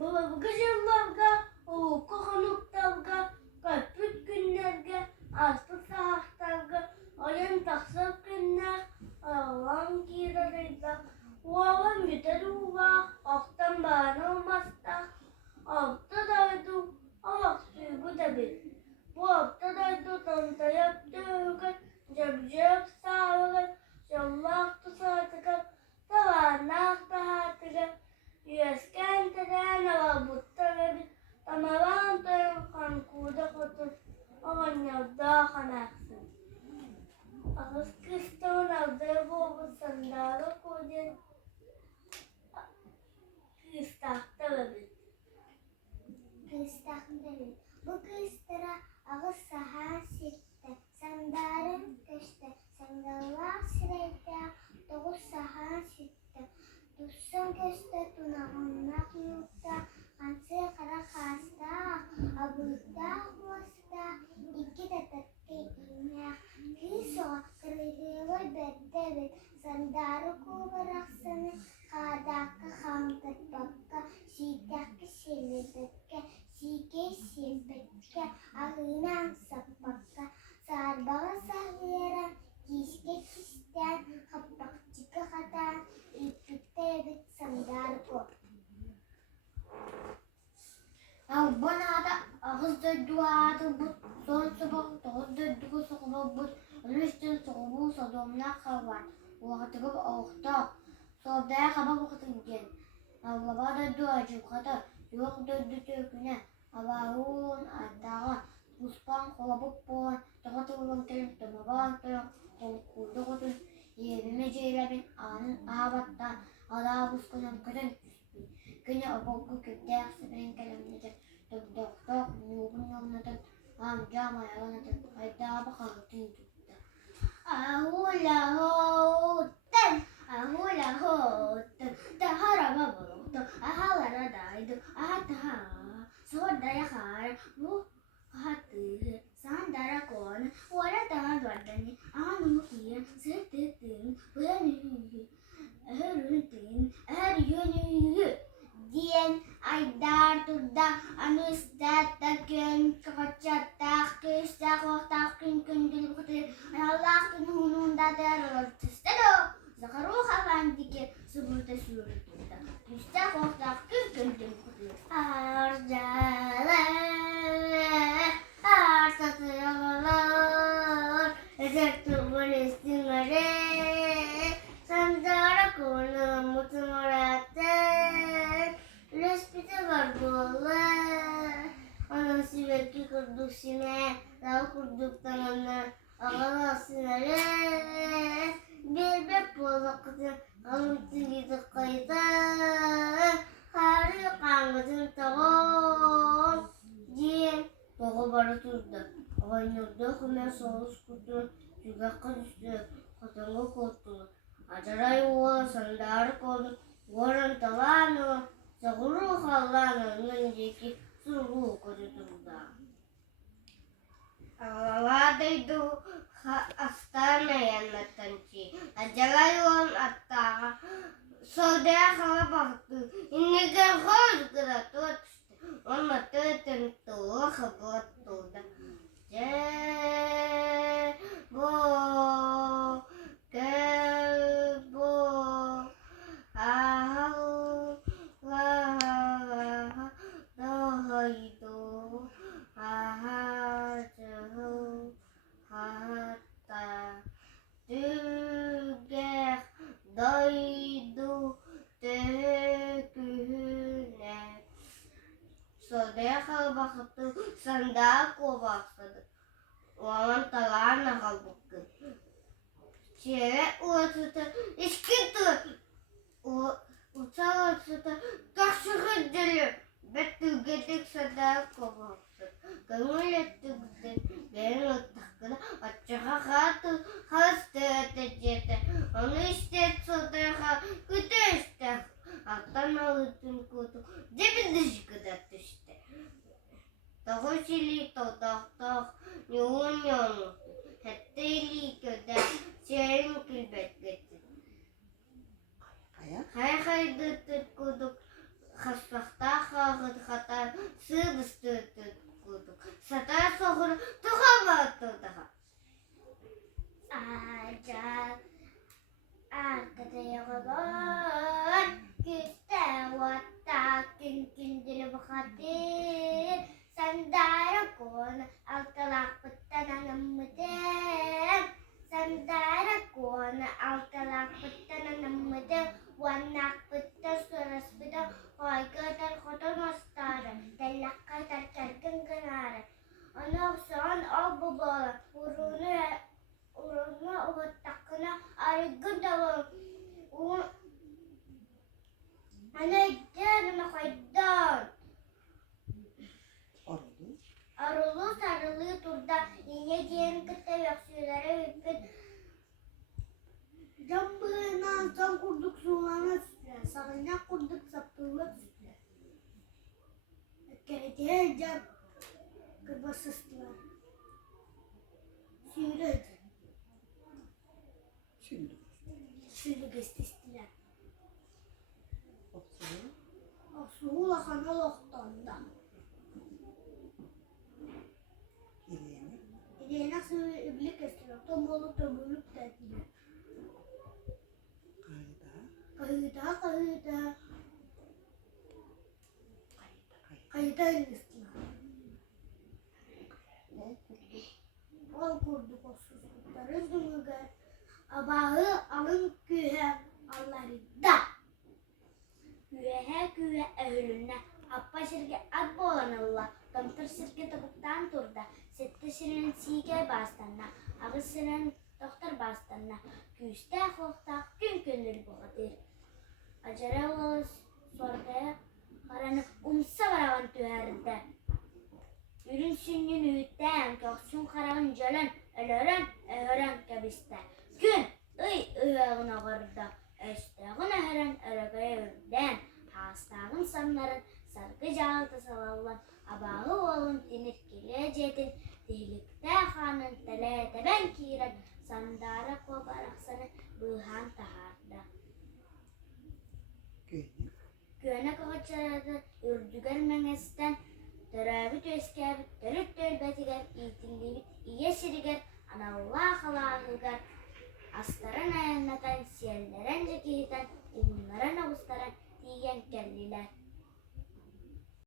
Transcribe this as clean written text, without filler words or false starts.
Bagajlarga, o kokonuklarga, kalpük günlerge, aslı sahaklarga, ayın taksak günler, Allah'ın kirarıyla, Uğalan yüteruva, aktan bana olmazsa, altta daydu, alak suygu da bir. Bu hafta daydu, tanta yaptı ögün, cebcep sağlığı, yollaktı satıkı, tavanakta hatıkı, Yesken terena va buttara bi tamaran toyun kan kuda kotur awan yavda khanaksin agas kriston avda bobu sandalo kudin kristakta bi Bu kıstara ağız saha sitte, sandarın köşte, sangallar sırayda, doğu saha sitte. Dussan köşte tunağınnak yurtta, ansı kara kasta, abutta huasta, iki de takke inya. Kiso kırıhılı beddebit, sandarı kubaraksanı, kadakka hamtat bakka, şidakka şilibekke, Sike simpetke ağınan sapakka sarbağa sahyeran kişke kişten kapakçıka hatan ipikte edip sandarko. Bana da ağızda duadı bu son sabah doğdu dugu soğubu bu rüstün soğubu sodomna kavar uğatıgı ağıda soğudaya kaba vakıtın gen Allah'a duacı kadar yok döndü töküne Abahun atağa Uspan kolabuk puan Tıkatılın kelim tımabağın tırın Kolkuldu kutun Yevime ceylebin anın ahabatta Alağa buskunun kırın küspün Güne abokku küpte aksıbın kelimlecek Tık tık tık nubun yolunatın Amcam ayağınatın Hayda bakaltın tuttu Ahula hotten Ahula hotten Tahara babaluktu Ahalara daydu Ahataha Sodaya khar bu hatı sandara kon wara tan wadani anu ki setetin wani eruntin eryuni dien aidar tudda anu statakön kachatak kistakotakin kundil kutir Allah kununda derler testado zakaru khavandike suburta surutunda kistakotakin kundil kutir arjala artatıyorlar ezektumun istimare sandara konu mutumaratte respite var bolla anası belki kurduk sime daha kurduk tamamına ağala sinere bir bep bolla kızım alımtı gidip kayda Hari kangadın tağım Diyen Doğu barı turda Ağanyurda kımen soğuz kutu Tügakka düştü Katango kotu Acaray uğa sandar konu Varın talanı Zaguru hallanı Önceki sürgu kodu turda Ağladaydı Astana yanmatançı Acaray uğan atta Sodaya hava baktı. İnne hoş kıratı atıştı. Ama tütün tuğu kapat tuğda. Gebo Ahau Laha Dohaydo Ahajahu Hatta Tüger Daydu teküne Sodaya baktı sandal kovakladı Olan talana kalbuktu Çere uğratıda İskintı Uçağı uçağı Kaşığı dili Betü gedik sandal kovakladı Gönül etti güzel Gelin otakına Açığa katı Hastı ötecede Onu işte sodaya Güte işte Alttan alıttın kutu Cebinde şıkıda düştü Doğu şili todak Yoğun yoğun Hetteyli köde Şerin külbet getir Hay dıttık kuduk Hasbakta Tamam. O ana gelme kaydan. Arılı. Arılı sarılı turda yine giyen kıta yaksıları öpün. Jambığına can kurduk sulana sütler. Sarına kurduk saptığına sütler. Keretiye can kırbasızlar. Sürüdü. Şimdi. Sürü gösterdiler. Baksana. Aslı kana loktanda. Geriye. İleyna nasıl iblik gösteriyor. Tomolu tomoluk dediler. Kayda. Kayıda. Kayıda ilgisine. Al kurduk o sustukları zümüge. Abağı alın gühe Allah'ı da. Gühe gühe ehlüne. Appa şirke abba olan Allah. Tamtır şirke tabuktan turda. Sette şirin sige bastanna. Ağız şirin doktor bastanna. Güçte kokta gün gündür bu kadir. Acara oğuz sorda karanı umsa varavan tüherde. Yürün sünnün üyütten, köksün karağın jölön, öğren kabiste. Gün, ıyağın ağırda, östağın öğren, örgüye örden. Hastağın sanların, sargı cağıda salallan, abağı oğlun denir geleceğdin. Delikte hanın telete ben kiren, sandara kobarak sana bıhan taharda. Gönül. Güvene kağıtçarada, ürdüger menesten, Törabit ve iskabit, törüt